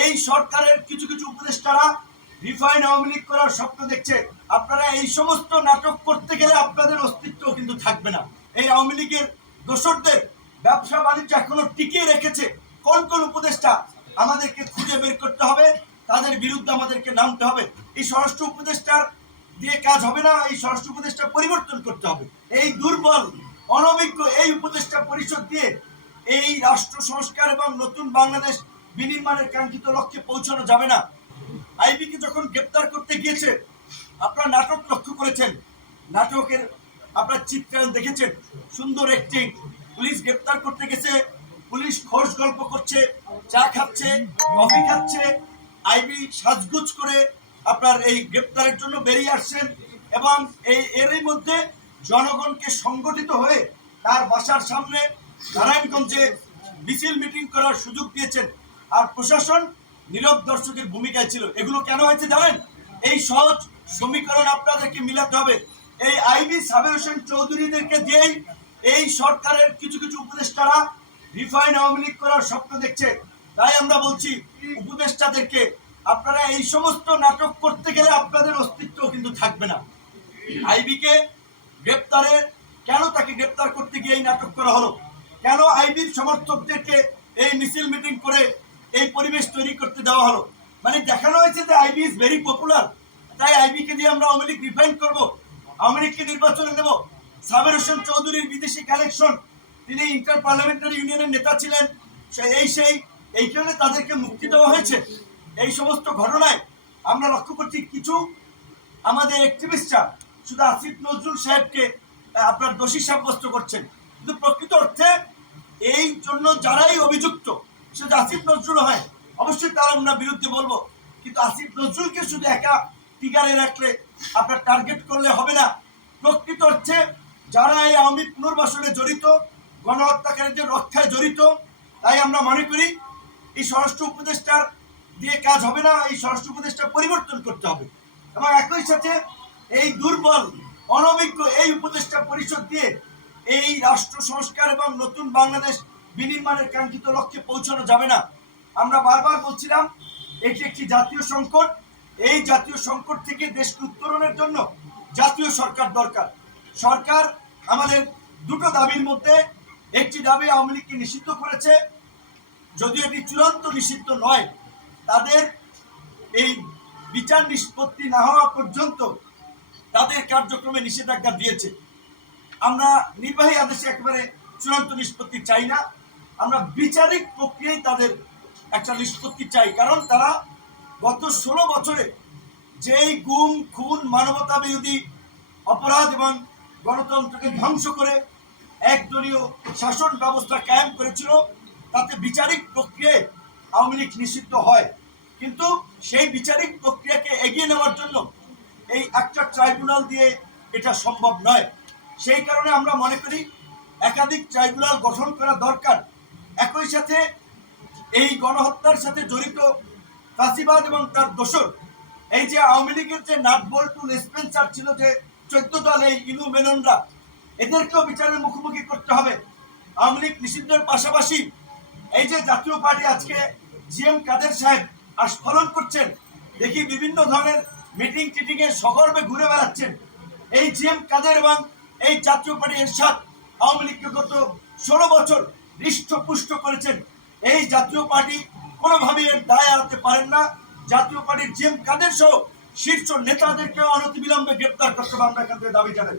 এই সরকারের কিছু কিছু উপদেষ্টারা রিফাইন আওয়ামী লীগ করার স্বপ্ন দেখছে। আপনারা এই সমস্ত নাটক করতে গেলে আপনাদের অস্তিত্ব কিন্তু থাকবে না। এই আওয়ামী লীগের দোসরদের ব্যবসা বাণিজ্য এখনো টিকিয়ে রেখেছে কোন কোন উপদেষ্টা আমাদেরকে খুঁজে বের করতে হবে, তাদের বিরুদ্ধে আমাদেরকে নামতে হবে। এই স্বরাষ্ট্র উপদেষ্টার দিয়ে কাজ হবে না, এই স্বরাষ্ট্র উপদেষ্টা পরিবর্তন করতে হবে। এই দুর্বল অনভিজ্ঞ এই উপদেষ্টা পরিষদ দিয়ে এই রাষ্ট্র সংস্কার এবং নতুন বাংলাদেশ বিনির্মাণের কাঙ্ক্ষিত লক্ষ্যে পৌঁছানো যাবে না। আইবিকে যখন গ্রেপ্তার করতে গিয়েছে, আপনারা নাটক লক্ষ্য করেছেন, নাটকের আপনারা চিত্রায়ন দেখেছেন, সুন্দর একটি পুলিশ গ্রেপ্তার করতে গেছে, পুলিশ খোঁজ গল্প করছে, চা খাচ্ছে, কফি খাচ্ছে, আইবি সাজগুজ করে আপনার এই গ্রেপ্তারের জন্য বেরিয়ে আসছেন এবং এরই মধ্যে জনগণকে সংগঠিত হয়ে তার বাসার সামনে নারায়ণগঞ্জে মিছিল মিটিং করার সুযোগ দিয়েছেন। আর প্রশাসন নীরব দর্শকের ভূমিকায় ছিল। এগুলো কেন হয়েছে জানেন? এই সহজ সমীকরণ আপনাদেরকে মিলাতে হবে। এই আইবি সাবের হোসেন চৌধুরীদেরকে দিয়েই এই সরকারের কিছু কিছু উপদেষ্টারা রিফাইন আওয়ামী লীগ করার স্বপ্ন দেখছে। তাই আমরা বলছি উপদেষ্টাদেরকে, আপনারা এই সমস্ত নাটক করতে গেলে আপনাদের অস্তিত্ব কিন্তু থাকবে না। আইবিকে গ্রেপ্তারে কেন তাকে গ্রেপ্তার করতে গিয়ে এই নাটক করা হলো? কেন আইবির সমর্থকদেরকে এই মিছিল মিটিং করে এই পরিবেশ তৈরি করতে দেওয়া হলো? মানে দেখানো হয়েছে যে আইবি ইজ ভেরি পপুলার, তাই আইবিকে দিয়ে আমরা আওয়ামী লীগ রিফাইন করবো, আওয়ামী লীগকে নির্বাচনে নেব। সাবের হোসেন চৌধুরীর বিদেশি কালেকশন, তিনি ইন্টার পার্লামেন্টারি ইউনিয়নের নেতা ছিলেন, এই কারণে তাদেরকে মুক্তি দেওয়া হয়েছে। এই সমস্ত ঘটনায় আমরা লক্ষ্য করছি কিছু আমাদের অ্যাক্টিভিস্টরা শুধু আসিফ নজরুল সাহেবকে আপনার দোষী সাব্যস্ত করছেন, কিন্তু প্রকৃত অর্থে এই জন্য যারাই অভিযুক্ত, শুধু আসিফ নজরুল হয়, অবশ্যই তার আমরা বিরুদ্ধে বলবো, কিন্তু আসিফ নজরুলকে শুধু একা টিকারে রাখলে আপনার টার্গেট করলে হবে না। প্রকৃত অর্থে যারা এই আওয়ামী পুনর্বাসনে জড়িত, গণহত্যাকারীদের রক্ষায় জড়িত, তাই আমরা মনে করি এই স্বরাষ্ট্র উপদেষ্টার দিয়ে কাজ হবে না, এই স্বরাষ্ট্র উপদেষ্টা পরিবর্তন করতে হবে। এবং একই সাথে এই দুর্বল অনভিজ্ঞ এই উপদেষ্টা পরিষদ দিয়ে এই রাষ্ট্র সংস্কার এবং নতুন বাংলাদেশ বিনির্মাণের কাঙ্ক্ষিত লক্ষ্যে পৌঁছানো যাবে না। আমরা বারবার বলছিলাম এটি একটি জাতীয় সংকট, এই জাতীয় সংকট থেকে দেশকে উত্তরণের জন্য জাতীয় সরকার দরকার। সরকার আমাদের দুটো দাবির মধ্যে একটি দাবি আওয়ামী লীগকে নিষিদ্ধ করেছে, যদিও এটি চূড়ান্ত নিষিদ্ধ নয়, তাদের এই বিচার নিষ্পত্তি না হওয়া পর্যন্ত তাদের কার্যক্রমে নিষেধাজ্ঞা দিয়েছে। আমরা নির্বাহী আদেশে একেবারে চূড়ান্ত নিষ্পত্তি চাই না, আমরা বিচারিক প্রক্রিয়ায় তাদের একটা নিষ্পত্তি চাই। কারণ তারা গত 16 বছরে যেই গুম খুন মানবতা বিরোধী অপরাধ এবং গণতন্ত্রকে ধ্বংস করে একদলীয় শাসন ব্যবস্থা কায়েম করেছিল, তাতে বিচারিক প্রক্রিয়ায় আওয়ামী লীগ নিষিদ্ধ হয়। কিন্তু সেই বিচারিক প্রক্রিয়াকে এগিয়ে নেওয়ার জন্য এই একটা ট্রাইব্যুনাল দিয়ে এটা সম্ভব নয়। সেই কারণে আমরা মনে করি একাধিক ট্রাইব্যুনাল গঠন করা দরকার। একই সাথে এই গণহত্যার সাথে জড়িত ফাঁসিবাদ এবং তার দোসর, এই যে আওয়ামী লীগের যে নাট বল্টু স্পেন্সার ছিল, যে 14 দল এই ইনু মেননরা, এদেরকেও বিচারের মুখোমুখি করতে হবে। আওয়ামী লীগ নিষিদ্ধের পাশাপাশি এই যে জাতীয় পার্টি আজকে জিএম কাদের সাহেব আস্ফলন করছেন, দেখি বিভিন্ন ধরনের মিটিং টিটিংয়ে সগর্বে ঘুরে বেড়াচ্ছেন, এই জিএম কাদের এবং এই জাতীয় পার্টি এরশাদ আওয়ামী লীগকে গত 16 বছর হৃষ্টপুষ্ট করেছেন। এই জাতীয় পার্টি কোনোভাবেই এর দায় এড়াতে পারেন না। জাতীয় পার্টির জিএম কাদের সহ শীর্ষ নেতাদেরকে অনতিবিলম্বে গ্রেপ্তার করতে হবে, আমরা এখান থেকে দাবি জানাই।